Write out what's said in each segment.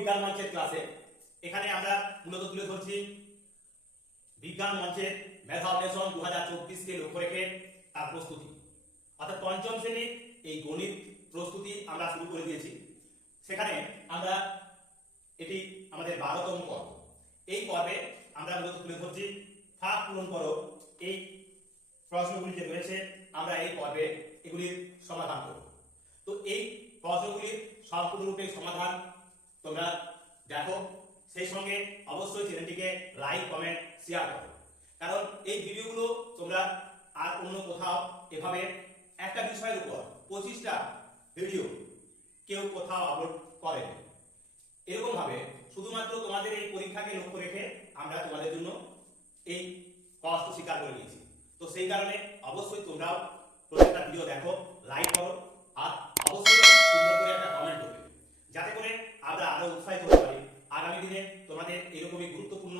বিজ্ঞান মঞ্চের ক্লাসে। এখানে আমরা মূলত তুলে ধরছি বিজ্ঞান মঞ্চের মেধা অন্বেষণ 2024 কে লক্ষ্য রেখে তার প্রস্তুতি, অর্থাৎ পঞ্চম শ্রেণীর এই গণিত প্রস্তুতি আমরা শুরু করে দিয়েছি। সেখানে আমরা এটি আমাদের 12তম পর্ব। এই পর্বে আমরা মূলত তুলে ধরছি ফাঁক পূরণ করো এই প্রশ্নগুলি যে রয়েছে, আমরা এই পর্বে এগুলির সমাধান করব। তো এই প্রশ্নগুলির সম্পূর্ণরূপে সমাধান তোমরা দেখো, সেই সঙ্গে অবশ্যই চ্যানেলটিকে লাইক কমেন্ট শেয়ার করো, কারণ এই ভিডিওগুলো তোমরা আর অন্য কোথাও এভাবে একটা বিষয়ের উপর 25টা ভিডিও কেউ কোথাও আপলোড করেনি। এরকম ভাবে শুধুমাত্র তোমাদের এই পরীক্ষাকে লক্ষ্য রেখে আমরা তোমাদের জন্য এই কষ্ট স্বীকার করে নিয়েছি। তো সেই কারণে অবশ্যই তোমরাও প্রত্যেকটা ভিডিও দেখো, লাইক করো, আর অবশ্যই সুন্দর করে একটা কমেন্ট করবে, যাতে করে আমরা আরো উৎসাহিত হতে পারি আগামী দিনে তোমাদের এরকমই গুরুত্বপূর্ণ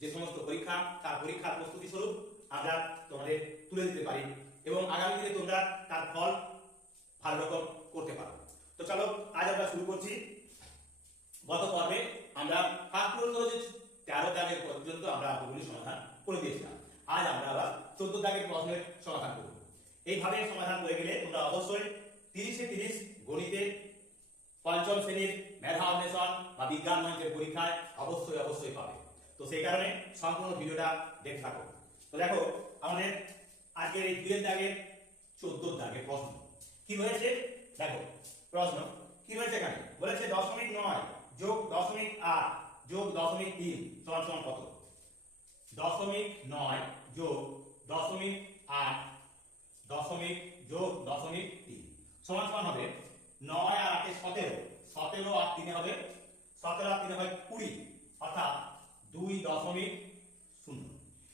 যে সমস্ত পরীক্ষা, তার পরীক্ষার প্রস্তুতি স্বরূপ আমরা তোমাদের তুলে দিতে পারি এবং আগামী দিনে তোমরা তার ফল ভালো রকম করতে পারো। তো চলো আজ আমরা শুরু করছি। গত পর্বে আমরা ফাঁক পূরণ করে 13 দাগের পর্যন্ত আমরা অঙ্কগুলি সমাধান করে দিয়েছিলাম। আজ আমরা আবার 14 দাগের প্রশ্নের সমাধান করব। এইভাবে সমাধান করে গেলে তোমরা অবশ্যই 30-এ 30 গণিতে পঞ্চম শ্রেণীর মেধা অন্বেষণ বা বিজ্ঞান মঞ্চের পরীক্ষায় অবশ্যই পাবে। তো সেই কারণে সম্পূর্ণ ভিডিওটা দেখতে থাকো। তো দেখো আমাদের আজকের এই 2 দাগের 14 দাগের প্রশ্ন কি হয়েছে। দেখো প্রশ্ন কি হয়েছে, এখানে বলেছে 0.9 যোগ 0.8 যোগ 0.3 সমান কত? 0.9 যোগ 0.8 যোগ 0.3 সমান হবে 9 আর 8 17, 17 আর 3 হবে 17 আর 3 হয় 20, অর্থাৎ 2.0।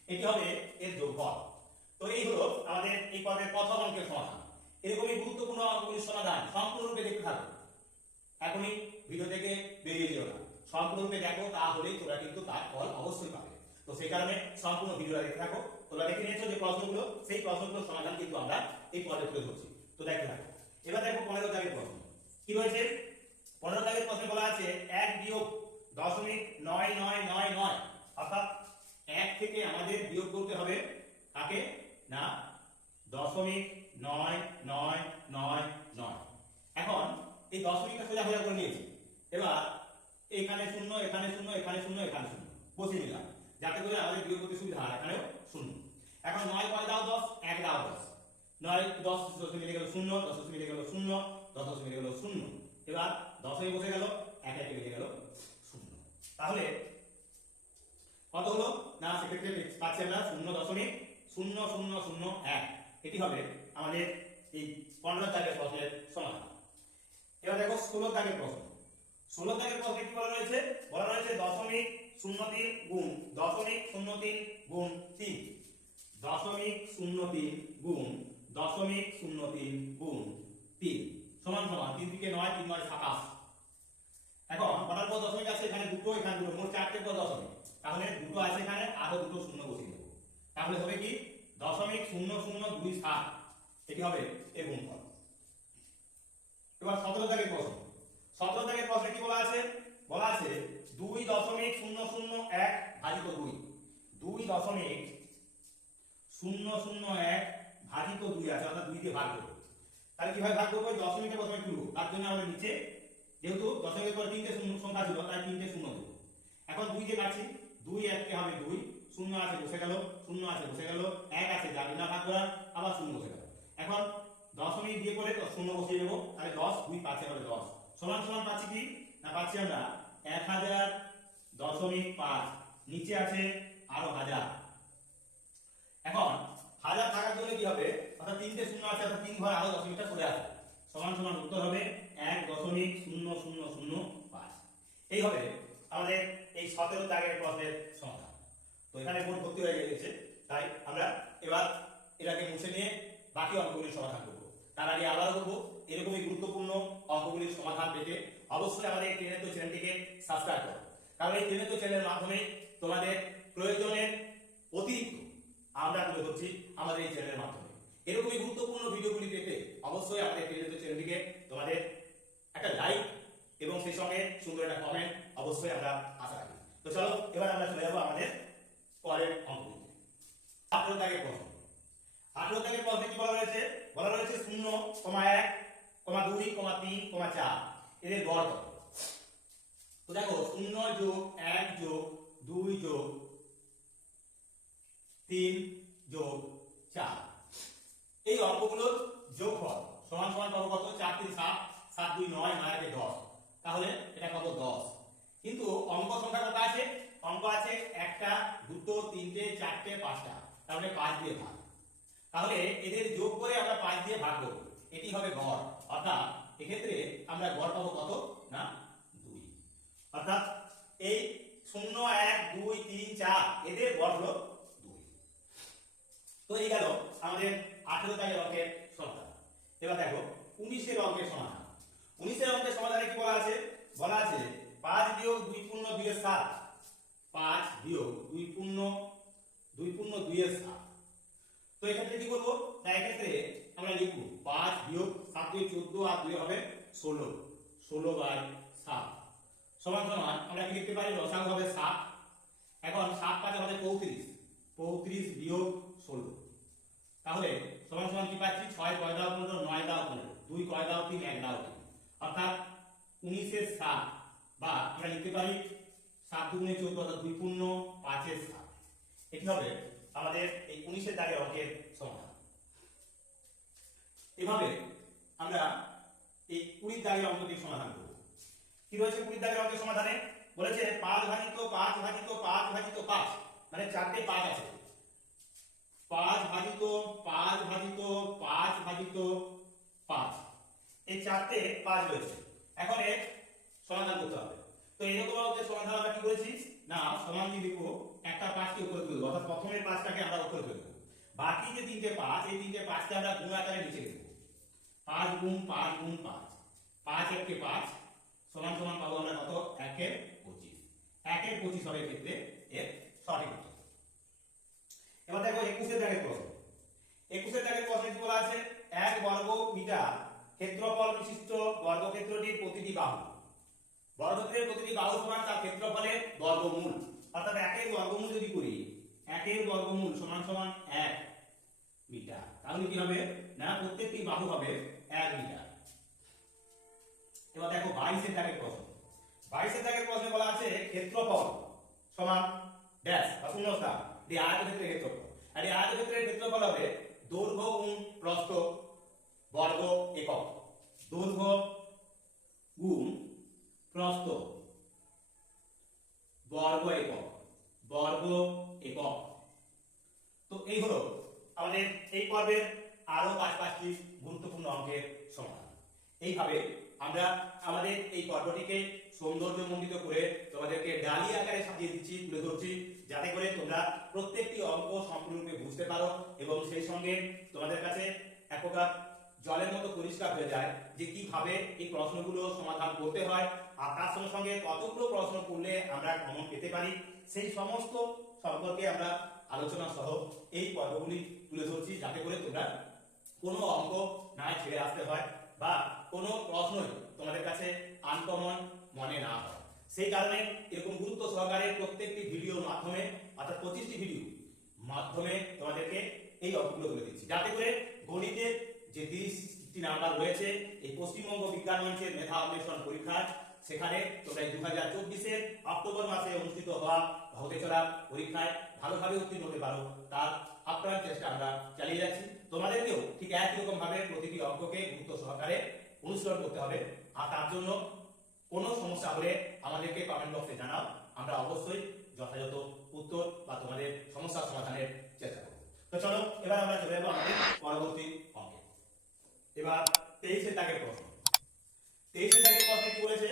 এটি হবে এর যোগফল। তো এই হলো আমাদের এই পর্বের প্রথম অঙ্কের সমাধান। এরকমই গুরুত্বপূর্ণ অঙ্কগুলির সমাধান সম্পূর্ণরূপে দেখতে থাকো, এখনই ভিডিও থেকে বেরিয়ে যেও না, সম্পূর্ণরূপে দেখো, তাহলেই তোমরা কিন্তু তার ফল অবশ্যই পাবে। তো সেই কারণে সম্পূর্ণ ভিডিওটা দেখতে থাকো। তোমরা দেখে নিয়েছো যে প্রশ্নগুলো, সেই প্রশ্নগুলোর সমাধান কিন্তু আমরা এই পর্বে তুলে ধরছি। তো দেখতে থাকো। এবার দেখো 15 দাগের প্রশ্ন কি রয়েছে। 15 দাগের প্রশ্নে বলা আছে 1 বিয়োগ 0.9999, অর্থাৎ 1 থেকে আমাদের বিয়োগ করতে হবে কাকে না 0.9999। এখন এই দশমিকটা সোজা সোজা করে নিয়েছি। এবার এখানে 0, এখানে 0, এখানে 0, এখানে 0 বসিয়ে নিলাম, যাতে করে আমাদের বিয়োগ করতে সুবিধা হয়। এখানেও 0। এখন 9 কয় দাও 10, 1 দাও 10, 9 10 দশমিক মিলে গেল 0, 10 দশমিক মিলে গেল 0, 10 দশমিক মিলে গেল 0। এবার 10 এ বসে গেল, 1 1 মিলে গেল 0। তাহলে কত হলো না, সেক্ষেত্রে পাচ্ছি আমরা 0.0001। এটি হবে আমাদের এই 15 দাগের প্রশ্নের সমাধান। এবার দেখো 16 দাগের প্রশ্ন। 16 দাগের প্রশ্নে কি বলা রয়েছে? বলা রয়েছে 0.03 গুণ 0.03 গুণ 3, 0.03 গুণ 0.03 গুণ 3 সমান 3 থেকে 9, 3 9 27। এখন কটার পর দশমিক আছে? এখানে দুটো, এখানে দুটো, মোট 4টে পর দশমিক। তাহলে দুটো আছে এখানে, আরো দুটো শূন্য বসিয়ে দেবো। তাহলে হবে কি 0.0027। এটি হবে এর গুণফল। এবার 17 দাগের প্রশ্ন। 17 দাগের প্রশ্নে কি বলা আছে? বলা আছে 2.001 ভাজিত 2, 2.001 ভাজিত 2 আছে, অর্থাৎ 2 দিয়ে ভাগ করব। তাহলে কিভাবে ভাগ করব? দশমিকটা প্রথমে তুলব, তার জন্য আমরা নিচে যেহেতু দশমিকের পর 3টে সংখ্যা ছিল, তাই 3টে শূন্য দেব। এখন 2 দিয়ে কাটছি, 2 1 কে হবে 2, 0 আছে বসে গেল, 0 আছে বসে গেল, 1 আছে যা বিনা ভাগ করা, আবার 0 বসে গেল। এখন দশমিক দিয়ে করে 0 বসিয়ে দেব, তাহলে 10 2 পাচ্ছে হবে 10 সমান পাচ্ছি কি না, পাচ্ছি আমরা 1000.5। নিচে আছে আরো 1000। এখন 1000 থাকার জন্য কি হবে, অর্থাৎ 3টে 0 আছে, অর্থাৎ 3 ঘর আরো দশমিকটা চলে আসবে, সমান উত্তর হবে 1.0005। এই হবে আমাদের এই 17 দাগের প্রশ্নের সমাধান। তো এখানে মোট ভর্তি হয়ে গেছে, তাই আমরা এবার এটাকে মুছে নিয়ে বাকি অঙ্কগুলির সমাধান করব। তার আগে আবার বলবো, এরকমই গুরুত্বপূর্ণ অঙ্কগুলির সমাধান পেতে অবশ্যই আমাদের এই ত্রিনেত্র চ্যানেলটিকে সাবস্ক্রাইব করো, কারণ এই ত্রিনেত্র চ্যানেলের মাধ্যমে তোমাদের প্রয়োজনের অতিরিক্ত আমরা তুলে ধরছি আমাদের এই চ্যানেলের মাধ্যমে। এরকমই গুরুত্বপূর্ণ ভিডিওগুলি পেতে অবশ্যই আমাদের ত্রিনেত্র চ্যানেলটিকে তোমাদের একটা লাইক এবং সেই সেই সঙ্গে সুন্দর একটা কমেন্ট অবশ্যই আমরা আশা রাখি। তো চলো এবার আমরা চলে যাবো আমাদের পরের অঙ্কটিতে। 18 দাগের প্রশ্ন। 18 দাগের প্রশ্নে কি বলা রয়েছে? বলা রয়েছে 0, 1, 2, 3, 4 এদের গড় কত? তো দেখো 0 যোগ 1 যোগ 2 যোগ 3 যোগ 4 এই অঙ্কগুলোর যোগফল সমান সমান পাবো কত? 4 3 7, 7 2 9, 9 1 10। তাহলে এটা কত? 10। কিন্তু অঙ্ক সংখ্যা কত আছে? অঙ্ক আছে 1টা 2টো 3টে 4টে 5টা, তার মানে 5 দিয়ে ভাগ। তাহলে এদের যোগ করে আমরা 5 দিয়ে ভাগ করব, এটি হবে গড়। অর্থাৎ এক্ষেত্রে আমরা গড় পাবো কত? না 2। অর্থাৎ এই 0 1 2 3 4 এদের গড় হলো 2। তো এই গেল আমাদের 18 দাগের অঙ্কের সমাধান। এবার দেখো 19 এর অঙ্কের সমাধান। 19 এর অঙ্কের সমাধানে কি বলা আছে? বলা আছে 5 বিয়োগ 2 পূর্ণ 2 এর 7। 5 বিয়োগ 2 পূর্ণ 2 এর 7। তো এক্ষেত্রে কি করব? না এক্ষেত্রে আমরা লিখব 5 বিয়োগ 7 2 14 আর 2 হবে 16, 16/7 সমান সমান আমরা কি লিখতে পারি? লসাগু হবে 7। এখন 7 5 হবে 35, 35 বিয়োগ 16। তাহলে সমান সমান কি পাচ্ছি? 6 কয় দাও 15, 9 দাও 15, 2 কয় দাও 3, 1 দাও 3। অর্থাৎ 19 এর 7 বা আমরা লিখতে পারি 7 2 14 অর্থাৎ 2 পূর্ণ 5 এর 7। এটি হবে আমাদের এই 19 এর দাগের অঙ্কের সমাধান। এভাবে আমরা এই 20 দাগের অঙ্কটির সমাধান করব। কি রয়েছে 20 দাগের অঙ্কের সমাধানে? বলেছে 5 ভাজিত 5 ভাজিত 5 ভাজিত 5, মানে 4টে 5 আছে। 5 ভাজিত 5 ভাজিত 5 ভাজিত 5, এই 4টে 5 রয়েছে। এখন এর সমাধান করতে হবে। তো এরকম অঙ্কের সমাধান আমরা কি করেছি? না সমান দিয়ে লিখব, একটা 5কে উপরে তুলে দেব, অর্থাৎ প্রথমের 5টাকে আমরা উপরে তুলে দেব। বাকি যে 3টে 5, এই 3টে 5কে আমরা গুণ আকারে নিচে লিখব। 5 গুণ 5 গুণ 5, 5 1 5 সমান সমান পাবো আমরা কত? 1 এর 25। 1 এর 25 হবে ক্ষেত্রে এর সঠিক উত্তর। এবার দেখো 21 এর দাগের প্রশ্ন। 21 এর দাগের প্রশ্নে কি বলা আছে? 1 বর্গ মিটার ক্ষেত্রফল বিশিষ্ট বর্গক্ষেত্রটির প্রতিটি বাহু, বর্গক্ষেত্রের প্রতিটি বাহু সমান তার ক্ষেত্রফলের বর্গমূল। অর্থাৎ 1 এর বর্গমূল যদি করি, 1 এর বর্গমূল সমান সমান 1 মিটার। তাহলে কি হবে? না প্রত্যেকটি বাহু হবে 1 মিটার। এবার দেখো 22 এর দাগের প্রশ্ন। 22 এর দাগের প্রশ্নে বলা আছে ক্ষেত্রফল সমান ড্যাশ বা শূন্যস্থান এই আয়তক্ষেত্রের ক্ষেত্রফল। আর এই আয়তক্ষেত্রের ক্ষেত্রফল হবে দৈর্ঘ্য গুণ প্রস্থ বর্গ একক। দৈর্ঘ্য গুণ প্রস্থ বর্গ একক, বর্গ একক। তো এই হলো আমাদের এই পর্বের আরো 5টি গুরুত্বপূর্ণ অঙ্কের সমাধান। এইভাবে আমরা আমাদের এই পর্বটিকে সৌন্দর্যমণ্ডিত করে তোমাদেরকে ডালি আকারে সাজিয়ে দিচ্ছি, তুলে ধরছি, যাতে করে তোমরা প্রত্যেকটি অঙ্ক সম্পূর্ণরূপে বুঝতে পারো এবং সেই সঙ্গে তোমাদের কাছে এক প্রকার জলের মতো পরিষ্কার হয়ে যায় যে কিভাবে এই প্রশ্নগুলো সমাধান করতে হয়, আর তার সঙ্গে সঙ্গে কতগুলো প্রশ্ন করলে আমরা কমন পেতে পারি সেই সমস্ত সম্পর্কে আমরা আলোচনা সহ এই পর্বগুলি তুলে ধরছি, যাতে করে তোমরা কোনো অঙ্ক না ছেড়ে আসতে হয় বা কোনো প্রশ্নই তোমাদের কাছে আনকমন মনে না হয়। সেই কারণে এরকম গুরুত্ব সহকারে প্রত্যেকটি ভিডিওর মাধ্যমে, অর্থাৎ 25টি ভিডিও মাধ্যমে তোমাদেরকে এই অঙ্কগুলো তুলে দিচ্ছি, যাতে করে গণিতের যে 30টি নাম্বার রয়েছে এই পশ্চিমবঙ্গ বিজ্ঞান মঞ্চের মেধা অন্বেষণ পরীক্ষা, সেখানে তোমরা 2024-এর অক্টোবর মাসে অনুষ্ঠিত হতে চলা পরীক্ষায় ভালোভাবে উত্তীর্ণ হতে পারো, তার আপ্রাণ চেষ্টা আমরা চালিয়ে যাচ্ছি। তোমাদেরকেও ঠিক একই রকম ভাবে প্রতিটি অঙ্ককে গুরুত্ব সহকারে অনুসরণ করতে হবে। আর তার জন্য কোনো সমস্যা হলে আমাদেরকে কমেন্ট বক্সে জানাও, আমরা অবশ্যই যথাযথ উত্তর বা তোমাদের সমস্যা সমাধানের চেষ্টা করব। তো চলো এবার আমরা চলে যাবো আমাদের পরবর্তী অঙ্কে। এবার 23 এর দাগের প্রশ্ন। 23 এর দাগের প্রশ্নে কি বলেছে?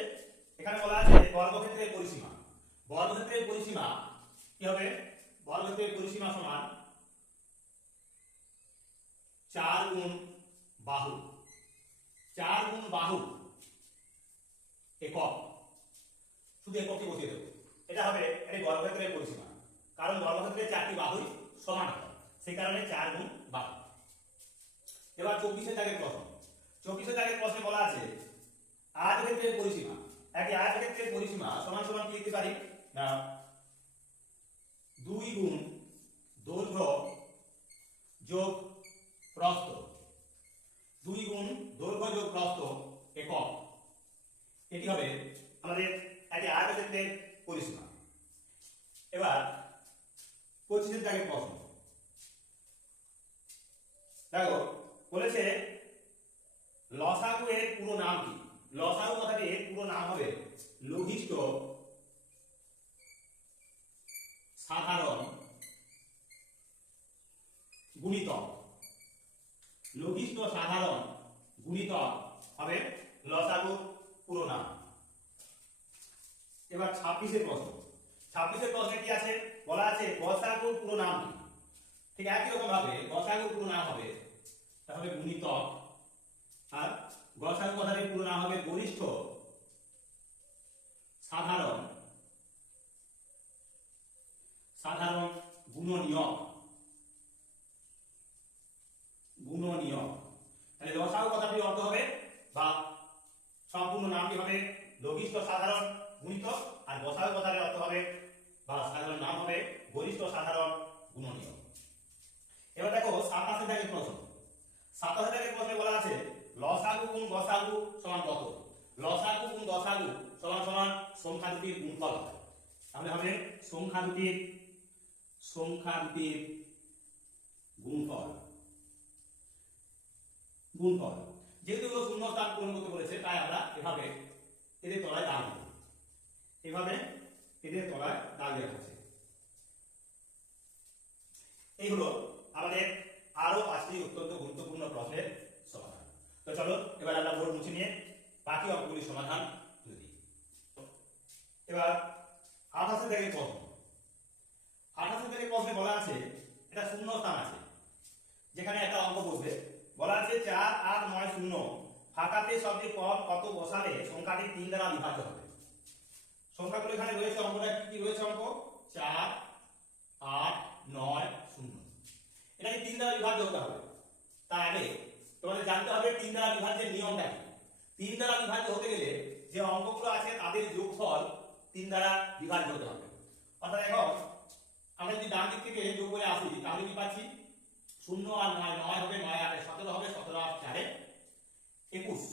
এখানে বলা আছে বর্গক্ষেত্রের পরিসীমা। বর্গক্ষেত্রের পরিসীমা কি হবে? বর্গক্ষেত্রের পরিসীমা সমান 4 গুণ বাহু। 4 গুণ বাহু একক, শুধু এককটি বসিয়ে দেবো। এটা হবে এই বর্গক্ষেত্রের পরিসীমা, কারণ বর্গক্ষেত্রের 4টি বাহুই সমান হয়, সেই কারণে 4 গুণ বাহু। এবার 24 এর দাগের প্রশ্ন। 24 এর দাগের প্রশ্নে বলা আছে আয়তক্ষেত্রের পরিসীমা। একটি আয়তক্ষেত্রের পরিসীমা সমান সমান কি লিখতে পারি না 2 গুণ দৈর্ঘ্য যোগ প্রস্থ, 2 গুণ দৈর্ঘ্য যোগ প্রস্থ একক, এটি হবে আমাদের একটি আয়তক্ষেত্রের পরিসীমা। এবার 25 দাগের প্রশ্ন দেখো বলেছে লসাগু এর পুরো নাম কি? লসাগু কথাটির পুরো নাম হবে লঘিষ্ঠ সাধারণ গুণিতক। লঘিষ্ঠ সাধারণ গুণিতক হবে লসাগুর পুরো নাম। এবার 26 প্রশ্ন, 26 প্রশ্নে কি আছে বলা আছে গসাগুর পুরো নাম কি? ঠিক একই রকম ভাবে গসাগুর পুরো নাম হবে তাহলে গুণিতক, আর গসাগু কথাটির পুরো নাম হবে গরিষ্ঠ সাধারণ সাধারণ গুণনীয়ক। গুণনীয়ক তাহলে লসাগু কথাটির অর্থ হবে বা সম্পূর্ণ নামটি হবে লঘিষ্ঠ সাধারণ গুণিতক, আর গসাগু কথাটির অর্থ হবে বা সাধারণ নাম হবে গরিষ্ঠ সাধারণ গুণনীয়ক। এবার দেখো 27 দাগের প্রশ্ন, 27 দাগের প্রশ্নে বলা আছে লসাগু গুণ গসাগু সমান কত? লসাগু গুণ গসাগু সমান সমান সংখ্যা দুটির গুণফল হয়। তাহলে হবে সংখ্যা দুটির গুণফল। গুণফল যেহেতু এগুলো শূন্য স্থান পূরণ করতে বলেছে তাই আমরা এভাবে এদের তলায় দাগ দেব, এভাবে এদের তলায় দাগ দেওয়া আছে। এই হলো আমাদের আরো 5টি অত্যন্ত গুরুত্বপূর্ণ প্রশ্নের সমাধান। তো চলো এবার আমরা বোর্ড মুছে নিয়ে বাকি অঙ্কগুলির সমাধান যদি এবার 28 দাগের প্রশ্ন, 28 দাগের প্রশ্নে বলা আছে এটা শূন্য স্থান আছে যেখানে একটা অঙ্ক বসবে, বলা আছে 4 8 9 0 ফাঁকাতে সবচেয়ে কম কত বসালে সংখ্যাটি 3 দ্বারা বিভাজ্য হবে। সংখ্যাগুলো এখানে রয়েছে, অঙ্কটা কি রয়েছে অঙ্ক 4 8 9 0, এটাকে 3 দ্বারা বিভাজ্য হতে হবে। তার আগে তোমাদের জানতে হবে 3 দ্বারা বিভাজ্যের নিয়মটা কি। 3 দ্বারা বিভাজ্য হতে গেলে যে অঙ্কগুলো আছে তাদের যোগফল 3 দ্বারা বিভাজ্য হতে হবে। অর্থাৎ এখন আমরা যদি ডান দিক থেকে যোগ করে আসি তাহলে কি পাচ্ছি 0 আর 9 9 হবে, 9 8 17 হবে, 17 আর 4 21,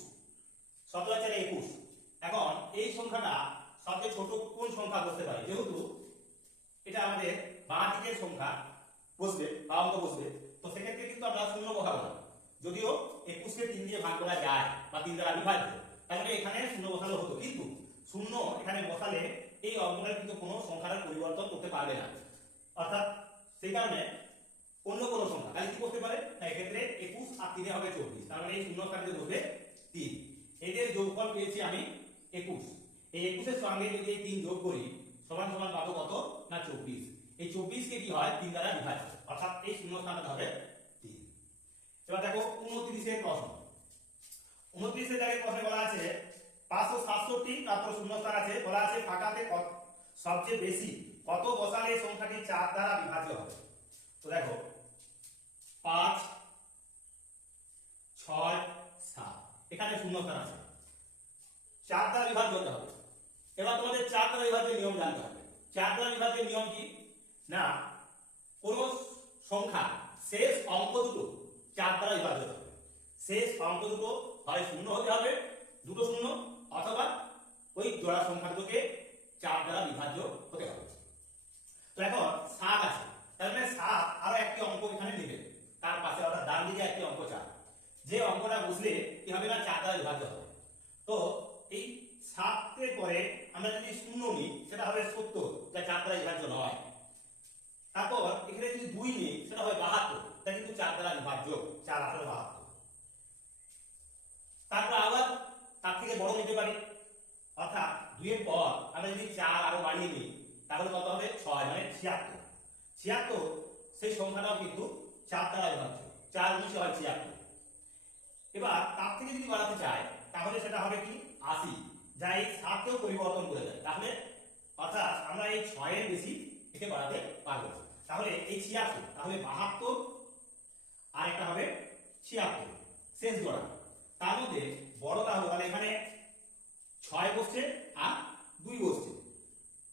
17 আর 4 21। এখন এই সংখ্যাটা সবচেয়ে ছোট কোন সংখ্যা বসতে পারে? যেহেতু এটা আমাদের বাঁ দিকের সংখ্যা বসবে বা অঙ্ক বসবে, তো সেক্ষেত্রে কিন্তু আমরা শূন্য বসাবো না। যদিও 21 কে 3 দিয়ে ভাগ করা যায় বা 3 দ্বারা বিভাজ্য, তাহলে এখানে শূন্য বসানো হতো, কিন্তু শূন্য এখানে বসালে এই অঙ্কটার কিন্তু কোনো সংখ্যার পরিবর্তন করতে পারবে না। অর্থাৎ সেই কারণে অন্য কোনো সংখ্যা তাহলে কি করতে পারে না, এক্ষেত্রে 21 আর 3 হবে 24, তার মানে এই শূন্য স্থানে বসবে 3। এদের যোগফল পেয়েছি আমি 21, এই 21 এর সঙ্গে যদি এই 3 যোগ করি সমান সমান পাবো কত না 24। এই 24 কে কি হয় 3 দ্বারা বিভাজ্য, অর্থাৎ এই শূন্য স্থানটা হবে 3। এবার দেখো 29 এর প্রশ্ন, 29 এর জায়গায় প্রশ্নে বলা আছে 567, তারপর শূন্য স্থান আছে, বলা আছে ফাঁকাতে সবচেয়ে বেশি কত বসালে সংখ্যাটি 4 দ্বারা বিভাজ্য হবে। তো দেখো 5 6 7 এখানে শূন্য স্থান আছে, 4 দ্বারা বিভাজ্য হতে হবে। এবার তোমাদের 4 দ্বারা বিভাজ্যের নিয়ম জানতে হবে। 4 দ্বারা বিভাজ্যের নিয়ম কি না, কোন সংখ্যা শেষ অঙ্ক দুটো 4 দ্বারা বিভাজ্য হতে হবে। শেষ অঙ্ক দুটো হয় শূন্য হতে হবে, দুটো শূন্য, অথবা ওই জোড়া সংখ্যা দুটোকে 4 দ্বারা বিভাজ্য হতে হবে। তো এখন 7 আছে, তার মানে 7 আরো একটি অঙ্ক এখানে নেবে তার পাশে, অর্থাৎ ডান দিকে একটি অঙ্ক 4, যে অঙ্কটা বসলে কি হবে না 4 দ্বারা বিভাজ্য হবে। তো এই 7 এর পরে আমরা যদি শূন্য নিই সেটা হবে 70, যা 4 দ্বারা বিভাজ্য নয়। তারপর এখানে যদি 2 নিই সেটা হবে 72, এটা কিন্তু 4 দ্বারা বিভাজ্য, 4 8 72। তারপর আবার তার থেকে বড় নিতে পারি, অর্থাৎ 2 এর পর আমরা যদি 4 আরো বাড়িয়ে নিই তাহলে কত হবে 6, মানে 76। 76 সেই সংখ্যাটাও কিন্তু 4 দ্বারা বিভাজ্য, 4 19 হয় 76। এবার তার থেকে যদি বাড়াতে চাই তাহলে সেটা হবে কি 80, যা এই 7 কেও পরিবর্তন করে দেয়। তাহলে অর্থাৎ আমরা এই 6 এর বেশি একে বাড়াতে পারবো না। তাহলে এই 76, তাহলে 72 আর একটা হবে 76 শেষ জোড়া। তার মধ্যে বড়টা হলো, তাহলে এখানে 6 বসছে আর 2 বসছে।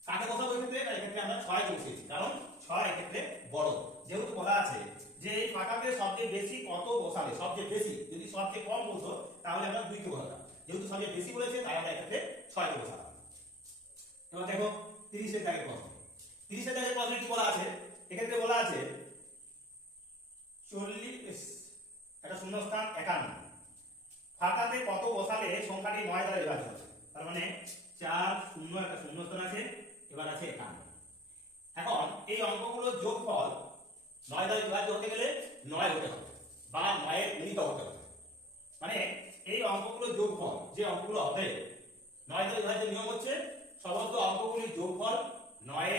কাকে বসাবো এক্ষেত্রে? এক্ষেত্রে আমরা 6 কে বসিয়েছি, কারণ 6 এক্ষেত্রে বড়। যেহেতু বলা আছে যে এই ফাঁকাতে সবচেয়ে বেশি কত বসাবে, সবচেয়ে বেশি, যদি সবচেয়ে কম বলতো তাহলে আমরা 2 কে বসাতাম। যেহেতু সবচেয়ে বেশি বলেছে তাই আমরা এক্ষেত্রে 6 কে বসালাম। এবার দেখো 30 এর দাগের প্রশ্ন। 30 এর দাগের প্রশ্নে কি বলা আছে? এক্ষেত্রে বলা আছে 40 একটা শূন্যস্থান 51 ফাঁকাতে কত বসালে সংখ্যাটি 9 দ্বারা বিভাজ্য হবে। তার মানে 4 0 একটা শূন্যস্থান আছে, এবার আছে 51। এখন এই অঙ্কগুলোর যোগফল 9 দ্বারা বিভাজ্য হতে গেলে 9 হতে হবে বা 9 এর গুণিত হতে হবে। মানে এই অঙ্কগুলোর যোগফল যে অঙ্কগুলো হবে 9 দ্বারা বিভাজ্যের নিয়ম হচ্ছে সমস্ত অঙ্কগুলির যোগফল 9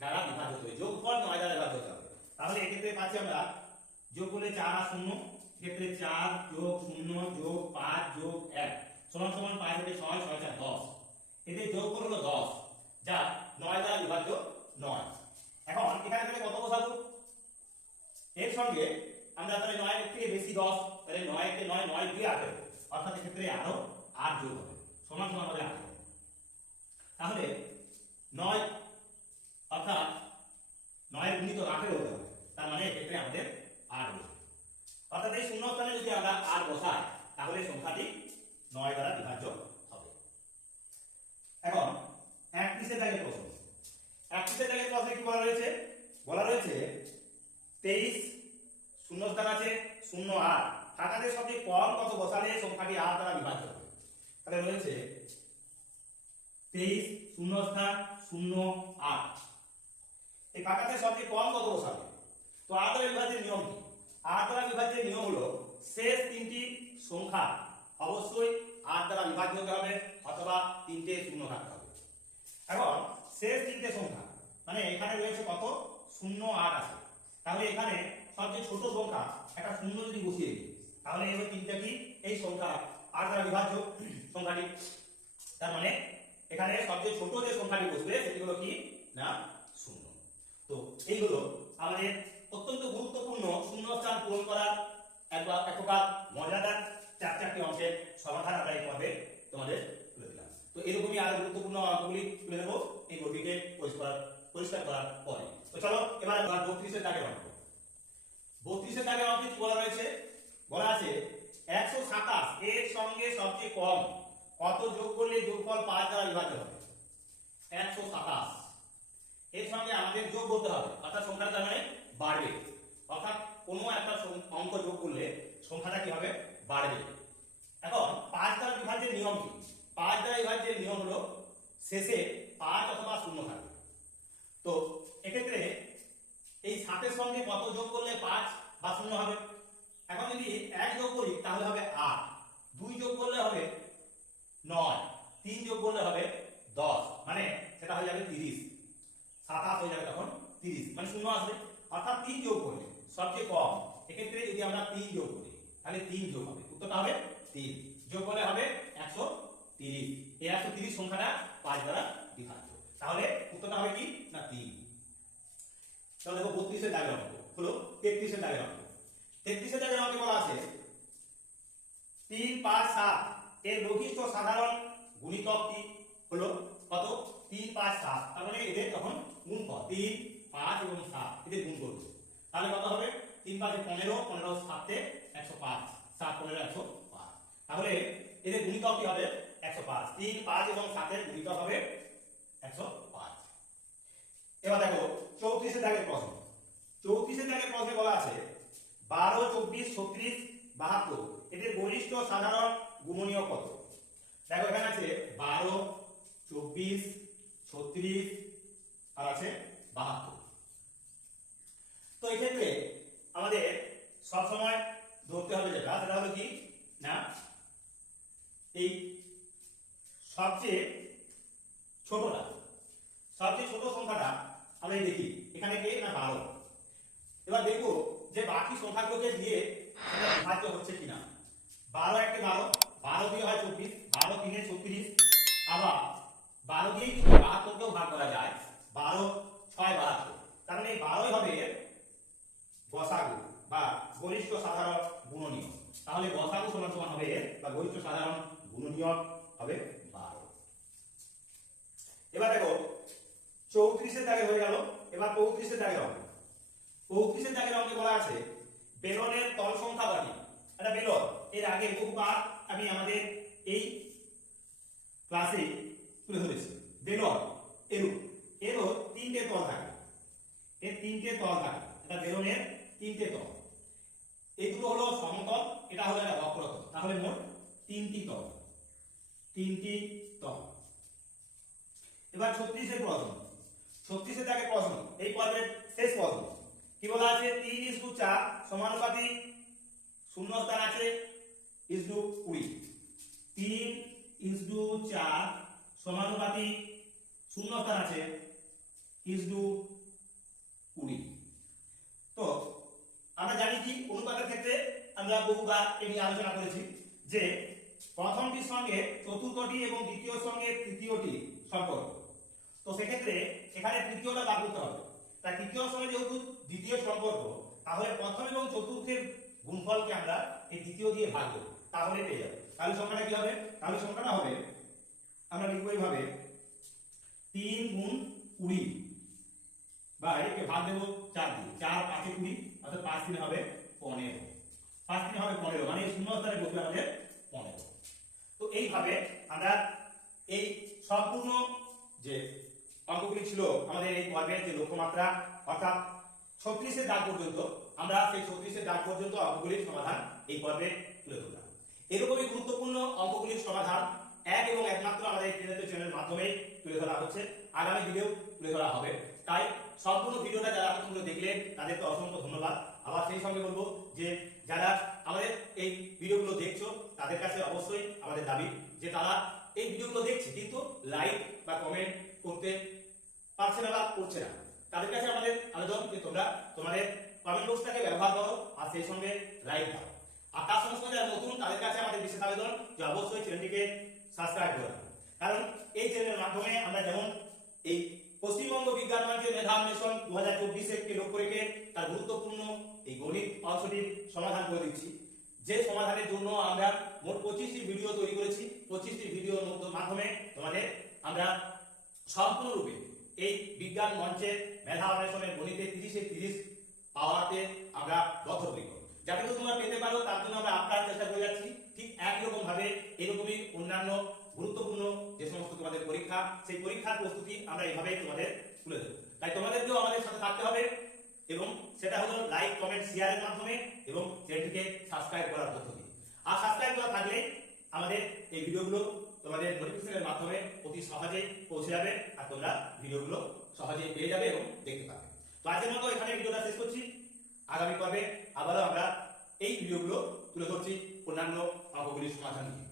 দ্বারা বিভাজ্য হবে। যোগফল 9 দ্বারা বিভাজ্য হতে হবে। তাহলে এক্ষেত্রে পাচ্ছি আমরা যোগ করলে 4 আর 0, এক্ষেত্রে 4 যোগ 0 যোগ 5 যোগ 1 সমান সমান 5 থেকে 6 6 4 10। এতে যোগফল হলো 10, যা 9 দ্বারা বিভাজ্য 9। এখন এখানে তাহলে কত বসাবো? এর সঙ্গে আমরা তাহলে 9 এর থেকে বেশি 10, তাহলে 9 কে 9 9 দিয়ে 8 অর্থাৎ এক্ষেত্রে আরো 8 যোগ হবে, সমান সমান হবে 8। তাহলে 9 অর্থাৎ 9 এর গুণিত 8 হতে হবে। তার মানে এক্ষেত্রে আমাদের 8 বসবে। অর্থাৎ এই শূন্য স্থানে যদি আমরা 8 বসাই তাহলে সংখ্যাটি 9 দ্বারা বিভাজ্য হবে। এখন 31 এর দাগের প্রশ্ন। 31 এর দাগের প্রশ্নে কি বলা রয়েছে? বলা রয়েছে 23 শূন্যস্থান আছে 0 8 ফাঁকাতে সবচেয়ে কম কত বসালে সংখ্যাটি 8 দ্বারা বিভাজ্য হবে। তাহলে রয়েছে 23 শূন্যস্থান 0 8 এই ফাঁকাতে সবচেয়ে কম কত বসাবে? তো 8 দ্বারা বিভাজ্যের নিয়ম কি? 8 দ্বারা বিভাজ্যের নিয়ম হলো শেষ তিনটি সংখ্যা অবশ্যই 8 দ্বারা বিভাজ্য হতে হবে অথবা তিনটে শূন্য থাকতে হবে। এখন শেষ তিনটে সংখ্যা মানে এখানে রয়েছে কত? 0 8 আছে। তাহলে এখানে সবচেয়ে ছোট সংখ্যা একটা শূন্য যদি বসিয়ে দিই তাহলে এই তিনটা কি এই সংখ্যা 8 দ্বারা বিভাজ্য সংখ্যাটি। তার মানে এখানে সবচেয়ে ছোট যে সংখ্যাটি বসবে সেটি হলো কি না 0। তো এই হলো আমাদের অত্যন্ত গুরুত্বপূর্ণ শূন্যস্থান পূরণ করার একপ্রকার মজাদার 4টি অঙ্কের সমাধান আমরা এই পর্বে তোমাদের তুলে দিলাম। তো এরকমই আরো গুরুত্বপূর্ণ অঙ্কগুলি তুলে নেব এই বইটিকে পরিষ্কার করার পরে। তো চলো এবার 32 এর দাগের অঙ্ক। 32 এর দাগের অঙ্কে কি বলা রয়েছে? বলা আছে 127 এর সঙ্গে সবচেয়ে কম কত যোগ করলে যোগফল 5 দ্বারা বিভাজ্য হবে? 127 এর সঙ্গে আমাদের যোগ করতে হবে, অর্থাৎ সংখ্যাটা তার মানে বাড়বে। অর্থাৎ কোনো একটা অঙ্ক যোগ করলে সংখ্যাটা কি হবে? বাড়বে। এখন 5 দ্বারা বিভাজ্যের নিয়ম কি? 5 দ্বারা বিভাজ্যের নিয়ম হলো শেষে 5 অথবা 0 থাকবে। তো এক্ষেত্রে এই 7 এর সঙ্গে কত যোগ করলে 5 বা 0 হবে? এখন যদি 1 যোগ করি তাহলে হবে 8, 2 যোগ করলে হবে 9, 3 যোগ করলে হবে 10, মানে সেটা হয়ে যাবে 30। 7 8 হয়ে যাবে তখন 30, মানে 0 আসবে। অর্থাৎ 3 যোগ করলে সবচেয়ে কম এক্ষেত্রে যদি আমরা 3 যোগ করি তাহলে 3 যোগ হবে, উত্তরটা হবে 3 যোগ করলে হবে 130। এই 130 সংখ্যাটা 5 দ্বারা বিভাজ্য, তাহলে উত্তরটা হবে কি না 3। তাহলে দেখো 32 এর দাগের অঙ্ক হলো 33 এর দাগের অঙ্ক। 33 এর দাগের অঙ্কে বলা আছে 3 5 7 এর লঘিষ্ঠ সাধারণ গুণিতকটি হলো কত? 3 5 7। তার মানে এদের তখন গুণফল 3 5 এবং 7 এদের গুণ করব। তাহলে কত হবে? 3 5 এ 15, 15 7 এ 105, 7 15 105। তাহলে এদের গুণিতকটি হবে 105। 3 5 এবং 7 এর গুণিতক হবে 105। এবার দেখো 34 এর দাগের প্রশ্ন। 34 এর দাগের প্রশ্নে বলা আছে 12 24 36 72 এদের গরিষ্ঠ সাধারণ গুণনীয়ক কত? দেখো এখানে আছে 12 24 36 আর আছে 72। তো এই ক্ষেত্রে আমাদের সব সময় ধরতে হবে যেটা সেটা হলো কি না এই সবচেয়ে ছোট সংখ্যাটা আমরা দেখি এখানে কে না 12। এবার দেখবো যে বাকি সংখ্যাগুলোকে দিয়ে সেটা বিভাজ্য হচ্ছে কিনা। 12 1 12, 12 দিয়ে হয় 24, 12 3 36, আবার 12 দিয়ে কিন্তু 72 কেও ভাগ করা যায়, 12 6 72। তার মানে 12ই হবে গসাগু বা গরিষ্ঠ সাধারণ গুণনীয়ক। তাহলে গসাগু সমান সমান হবে বা গরিষ্ঠ সাধারণ গুণনীয়ক হবে 12। এবার দেখো 34 এর দাগে হয়ে গেল, এবার 35 এর দাগে হবে। 35 এর দাগের অঙ্কে বলা আছে বেলনের তল সংখ্যা কটি। এটা বেলন এর আগে বহুবার আমি আমাদের এই ক্লাসে তুলে ধরেছি। বেলন এরও তিনটে তল থাকে, এর তিনটে তল থাকে। এটা বেলনের তিনটে তল, এই দুটো হলো সমতল, এটা হলো একটা বক্রতল। তাহলে মোট তিনটি তল, তিনটি তল। এবার 36 এর প্রশ্ন, 36 এর দাগে প্রশ্ন, এই পর্বের শেষ প্রশ্ন। কি বলা আছে 3:4 সমানুপাতিক শূন্যস্থান আছে *20। 3:4 সমানুপাতিক শূন্যস্থান আছে *20। তো আমরা জানি কি অনুপাতের ক্ষেত্রে আমরা বহুবার এই নিয়ে আলোচনা করেছি যে প্রথমটির সঙ্গে চতুর্থটি এবং দ্বিতীয়র সঙ্গে তৃতীয়টি সম্পর্ক। তো সেক্ষেত্রে এখানে তৃতীয়টা বাদ করতে হবে। তাই তৃতীয়র সঙ্গে যেহেতু দ্বিতীয় সম্পর্ক, তাহলে প্রথম এবং চতুর্থের গুণফলকে আমরা এই দ্বিতীয় দিয়ে ভাগ দেব, তাহলে পেয়ে যাবো। তাহলে সংখ্যাটা কি হবে? তাহলে সংখ্যাটা হবে, আমরা লিখবো এইভাবে 3 গুণ 20 বা একে ভাগ দেবো 4 দিয়ে। 4 5 20, অর্থাৎ 5 3 হবে 15। 5 3 হবে 15, মানে এই শূন্যস্থানে বসবে আমাদের 15। তো এইভাবে আমরা এই সম্পূর্ণ যে অঙ্কগুলি ছিল আমাদের এই পর্বের যে লক্ষ্যমাত্রা, অর্থাৎ 36 এর দাগ পর্যন্ত, আমরা সেই 36 এর দাগ পর্যন্ত অঙ্কগুলির সমাধান এই পর্বে তুলে ধরলাম। এরকমই গুরুত্বপূর্ণ অঙ্কগুলির সমাধান এক এবং একমাত্র আমাদের চ্যানেলের মাধ্যমে তুলে ধরা হচ্ছে, আগামী ভিডিও তুলে ধরা হবে। তাই সম্পূর্ণ ভিডিওটা যারা তোমরা দেখলে তাদেরকে অসংখ্য ধন্যবাদ। আবার সেই সঙ্গে বলবো যে যারা আমাদের এই ভিডিওগুলো দেখছো তাদের কাছে অবশ্যই আমাদের দাবি যে তারা এই ভিডিওগুলো দেখছে কিন্তু লাইক বা কমেন্ট করতে পারছে না বা করছে না। তাদের কাছে আমাদের আবেদন যে তোমরা তোমাদের কমেন্ট বক্সটাকে ব্যবহার করো আর সেই সঙ্গে লাইক দাও। আর তার সঙ্গে সঙ্গে যারা নতুন তাদের কাছে আমাদের বিশেষ আবেদন যে অবশ্যই চ্যানেলটিকে সাবস্ক্রাইব করে রাখো। কারণ এই চ্যানেলের মাধ্যমে আমরা যেমন এই পশ্চিমবঙ্গ বিজ্ঞান মঞ্চের মেধা অন্বেষণ 2024-কে লক্ষ্য রেখে তার গুরুত্বপূর্ণ এই গণিত অংশটির সমাধান করে দিচ্ছি, যে সমাধানের জন্য আমরা মোট 25টি ভিডিও তৈরি করেছি। 25টি ভিডিওর মাধ্যমে তোমাদের আমরা সম্পূর্ণরূপে এই বিজ্ঞান মঞ্চের মেধা অন্বেষণের গণিতে 30-এ 30 পাওয়াতে আমরা বদ্ধপরিকর। যাতে তোমরা পেতে পারো তার জন্য আমরা আপ্রাণ চেষ্টা করে যাচ্ছি। ঠিক একই রকম ভাবে এরকমই অন্যান্য গুরুত্বপূর্ণ যে সমস্ত তোমাদের পরীক্ষা, সেই পরীক্ষার প্রস্তুতি আমরা এইভাবেই তোমাদের তুলে দেবো। তাই তোমাদেরকেও আমাদের সাথে থাকতে হবে এবং সেটা হলো লাইক কমেন্ট শেয়ারের মাধ্যমে এবং চ্যানেলটিকে সাবস্ক্রাইব করার পদ্ধতি। আর সাবস্ক্রাইব করা থাকলে আমাদের এই ভিডিওগুলো তোমাদের নোটিফিকেশনের মাধ্যমে অতি সহজেই পৌঁছে যাবে আর তোমরা ভিডিওগুলো সহজেই পেয়ে যাবে এবং দেখতে পাবে। তো আজকের মতো এখানে ভিডিওটা শেষ করছি। আগামী পর্বে আবারও আমরা এই ভিডিওগুলো তুলে ধরছি অন্যান্য অঙ্কগুলির সমাধান নিয়ে।